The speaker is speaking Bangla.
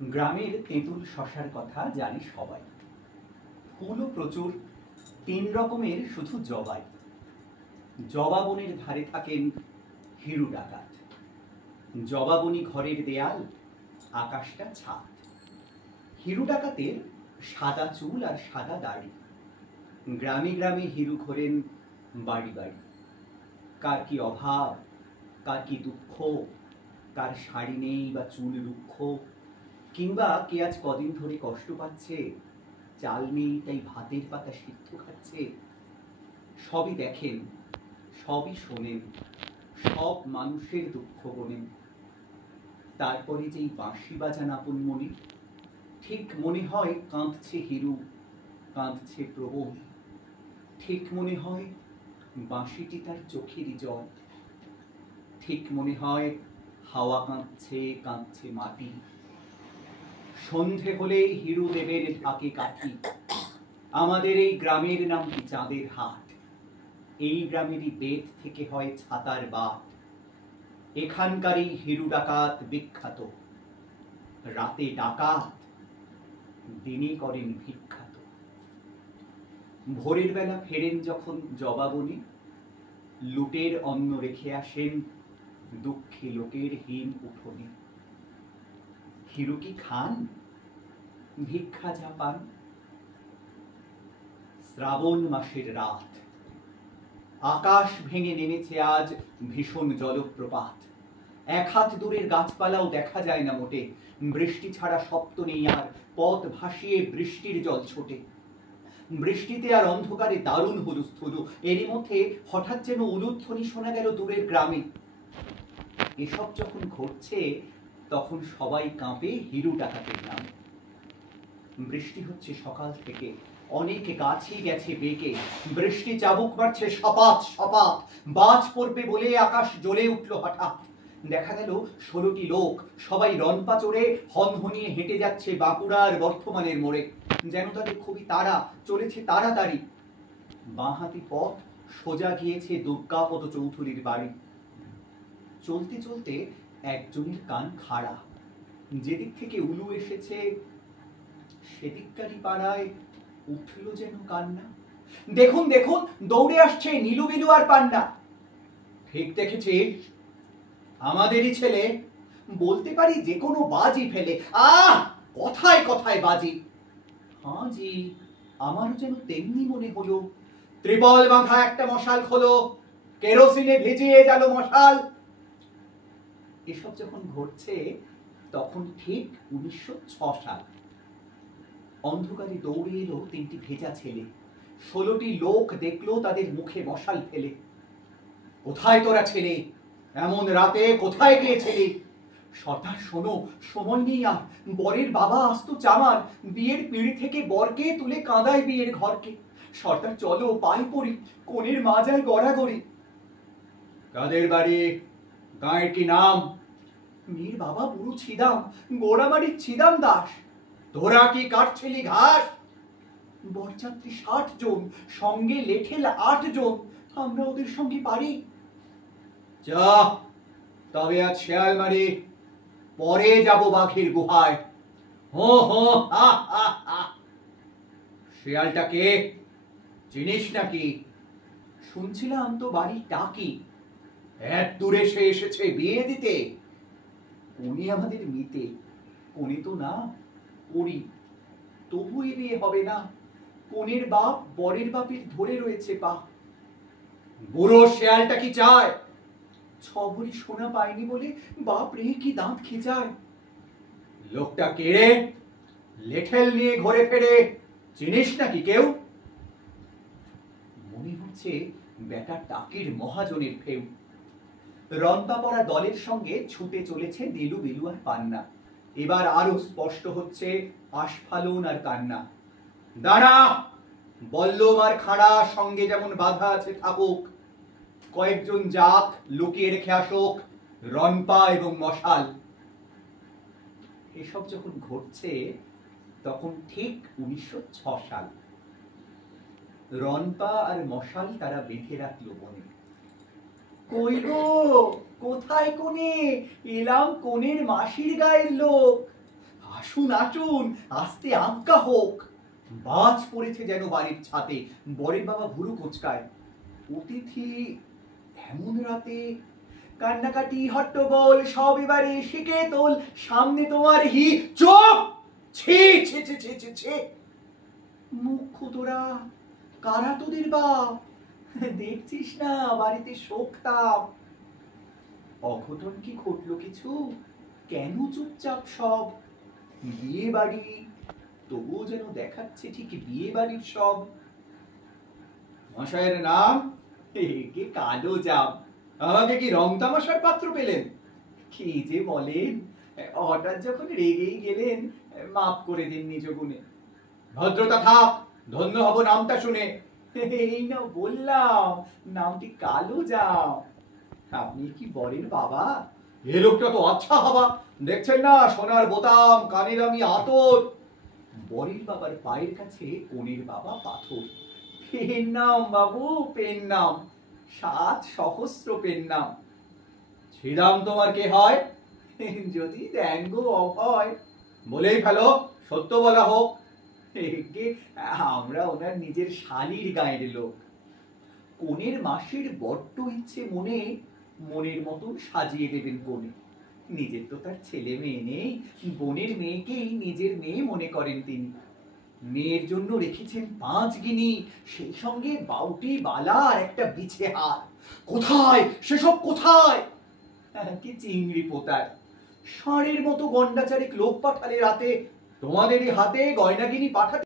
গ্রামের তেঁতুল শশার কথা জানি সবাই। ফুলও প্রচুর, 3 রকমের শুধু জবাই। জবা বনের ধারে থাকেন হিরু ডাকাত। জবা বনি ঘরের দেয়াল, আকাশটা ছাদ। হিরু ডাকাতের সাদা চুল আর সাদা দাড়ি। গ্রামে গ্রামে হিরু ঘোরেন বাড়ি বাড়ি। কার কি অভাব, কার কি দুঃখ, কার শাড়ি নেই বা চুল রুক্ষ, কিংবা কে আজ কদিন ধরে কষ্ট পাচ্ছে, চাল নেই তাই ভাতের পাতা সিদ্ধ খাচ্ছে। সবই দেখেন, সবই শোনেন, সব মানুষের দুঃখ গোনেন। তারপরে যেই বাঁশি বাজান আপন মনে, ঠিক মনে হয় কাঁদছে হিরু, কাঁদছে প্রবণ। ঠিক মনে হয় বাঁশিটি তার চোখেরই জল। ঠিক মনে হয় হাওয়া কাঁদছে, কাঁদছে মাটি। সন্ধে হলে হিরু দেবের ঢাকে কাঠি। আমাদের এই গ্রামের নাম কি চাঁদের হাট। এই গ্রামেরই বেদ থেকে হয় ছাতার বাট। এখানকারই হিরু ডাকাত বিখ্যাত। রাতে ডাকাত, দিনে করেন ভিক্ষাত। ভোরের বেলা ফেরেন যখন জবা বনে, লুটের অন্ন রেখে আসেন দুঃখী লোকের হীন উঠোনে। হিরু কি খান, ভিক্ষা যা পান? শ্রাবণ মাসের রাত, আকাশ ভেঙে নেমেছে আজ ভীষণ জলপ্রপাত। 1 হাত দূরের গাছপালাও দেখা যায় না মোটে। বৃষ্টি ছাড়া শব্দ নেই আর, পথ ভাসিয়ে বৃষ্টির জল ছোটে। বৃষ্টিতে আর অন্ধকারে দারুণ হুলুস্থুলু। এরই মধ্যে হঠাৎ যেন উলুধ্বনি শোনা গেল দূরের গ্রামে। এসব যখন ঘটছে তখন সবাই কাঁপে হিরু ডাকাতের নামে। বৃষ্টি হচ্ছে সকাল থেকে, অনেক গাছই গেছে বেঁকে। বৃষ্টি চাবুক মারছে সপাত সপাত। বাজ পড়বে বলে আকাশ জ্বলে উঠল হঠাৎ। দেখা গেল 16টি লোক, সবাই রনপা চড়ে হনহনিয়ে হেঁটে যাচ্ছে বাঁকুড়ার বর্ধমানের মোড়ে। যেন তাদের খুবই তাড়া, চলেছে তাড়াতাড়ি। বাঁহাতি পথ সোজা গিয়েছে দুর্গাপদ চৌধুরীর বাড়ি। চলতে চলতে একজনের কান খাড়া। যেদিক থেকে উলু এসেছে সেদিককারই পাড়ায় উঠল যেন কান্না। দেখুন দেখুন, দৌড়ে আসছে নীলু বিলু আর পান্না। ঠিক দেখেছিস, আমাদেরই ছেলে। বলতে পারি যে কোনো বাজি ফেলে। কথায় কথায় বাজি। হ্যাঁ জি, আমারও যেন তেমনি মনে হলো। ত্রিপল বাঁধা একটা মশাল খোলো, কেরোসিনে ভিজিয়ে গেল মশাল। এসব যখন ঘটছে তখন ঠিক 1906 সাল। অন্ধকারে দৌড়ে এলো 3টি ভেজা ছেলে। 16টি লোক দেখলো তাদের মুখে মশাল ফেলে। কোথায় তোরা ছেলে, এমন রাতে কোথায় গিয়েছিলি? সর্দার শোনো, সময় নেই আর। বরের বাবা আসতো চামার, বিয়ের পিঁড়ি থেকে বরকে তুলে কাঁদায় বিয়ের ঘরকে। সর্দার চলো, পায়ে পড়ি, কনের মা যায় গড়াগড়ি। কাদের বাড়ি, গাঁয়ের কি নাম? মেয়ের বাবা বুড়ো ছিদাম, গোড়াবাড়ির ছিদাম দাস। তোরা কি কাটছিলি ঘাস? বরযাত্রী 60 জন, সঙ্গে লেঠেল 8 জন। আমরা ওদের সঙ্গে পারি। যা, তবে আজ শেয়াল মারি, পরে যাব বাঘের গুহায়। হো হো হা হা হা। শেয়ালটা কে, চিনিস নাকি? শুনছিলাম তো বাড়ি টাকি। এত দূরে সে এসেছে বিয়ে দিতে। কোনে আমাদের নিতে, কোনে তো না, করি। তবু এ বিয়ে হবে না। কোনের বাপ বরের বাপের ধরে রয়েছে পা। বুড়ো শেয়ালটা কি চায়? 6 ভরি সোনা পায়নি বলে বাপ রে কি দাঁত খিচায়। লোকটা কে রে, লেঠেল নিয়ে ঘরে ফেরে, চিনিস নাকি কেউ? মনে হচ্ছে বেটা টাকির মহাজনের ফেউ। রন্তা পড়া দলের সঙ্গে ছুটে চলেছে নীলু বিলু আর পান্না। এবার আরো স্পষ্ট হচ্ছে আস্ফালন আর কান্না। দাঁড়া, বল্লম আর খাড়া সঙ্গে যেমন বাধা আছে থাকুক। কয়েকজন যাক লুকিয়ে রেখে আসুক রনপা এবং মশাল। এসব যখন ঘটছে তখন ঠিক 1906 সাল। রনপা আর মশাল তারা বেঁধে রাখলো বনে। কই গো, কোথায় কোনে? এলাম কোনের মাসির গায়ের লোক। আসুন আসুন, আস্তে আজ্ঞা হোক। বাজ পড়েছে যেন বাড়ির ছাতে, বরের বাবা ভুরু কোঁচকায়। অতিথি এমন রাতে, কান্নাকাটি হট্টগোল সব এবারে শিখে তোল, সামনে তোমার চুপ! ছি ছি ছি ছি ছি ছি! মুখ্য তোরা, কারা তোদের বাপ? দেখছিস না বাড়িতে শোক তাপ। অঘটন কি ঘটলো কিছু? কেন চুপচাপ সব? বিয়ে বাড়ি, তবুও যেন দেখাচ্ছে ঠিক বিয়ে বাড়ির সব। মশাইয়ের নাম কে কালো জাম, আমাকে কি রং তামাশার পাত্র পেলেন? কি যে বলেন, হঠাৎ যখন রেগেই গেলেন, মাফ করে দিন নিজ গুণে। ভদ্রতা থাক, ধন্য হব নামটা শুনে। এই না বললাম, নামটি কালো জাম। আপনি কি বরের বাবা? এ লোকটা তো আচ্ছা হবা, দেখছেন না সোনার বোতাম, কানে দামি আতর। বরের বাবার পায়ের কাছে কনের বাবা পাথর। পেন নাম বাবু, পেন নাম, 7 সহস্র পেন নাম। শ্রীরাম তোমার কে হয়? যদি দেন গো অভয়, বলেই ফেলো, সত্য বলা হোক। আমরা ওনার নিজের শালীর গায়ের লোক। কনের মাসির বড্ড ইচ্ছে মনে, মনের মতন সাজিয়ে দেবেন কনে। নিজের তো তার ছেলে মেয়ে নেই, বোনের মেয়েকেই নিজের মেয়ে মনে করেন তিনি। মেয়ের জন্য রেখেছেন 5 গিনি, সেই সঙ্গে বাউটি বালা আর একটা বিছে হাত। কোথায় সেসব, কোথায়? কি চিংড়ি পোতায়, ষাঁড়ের মতো গন্ডাচারিক লোক পাঠালে রাতে, তোমাদেরই হাতে গয়নাগিনি পাঠাতে।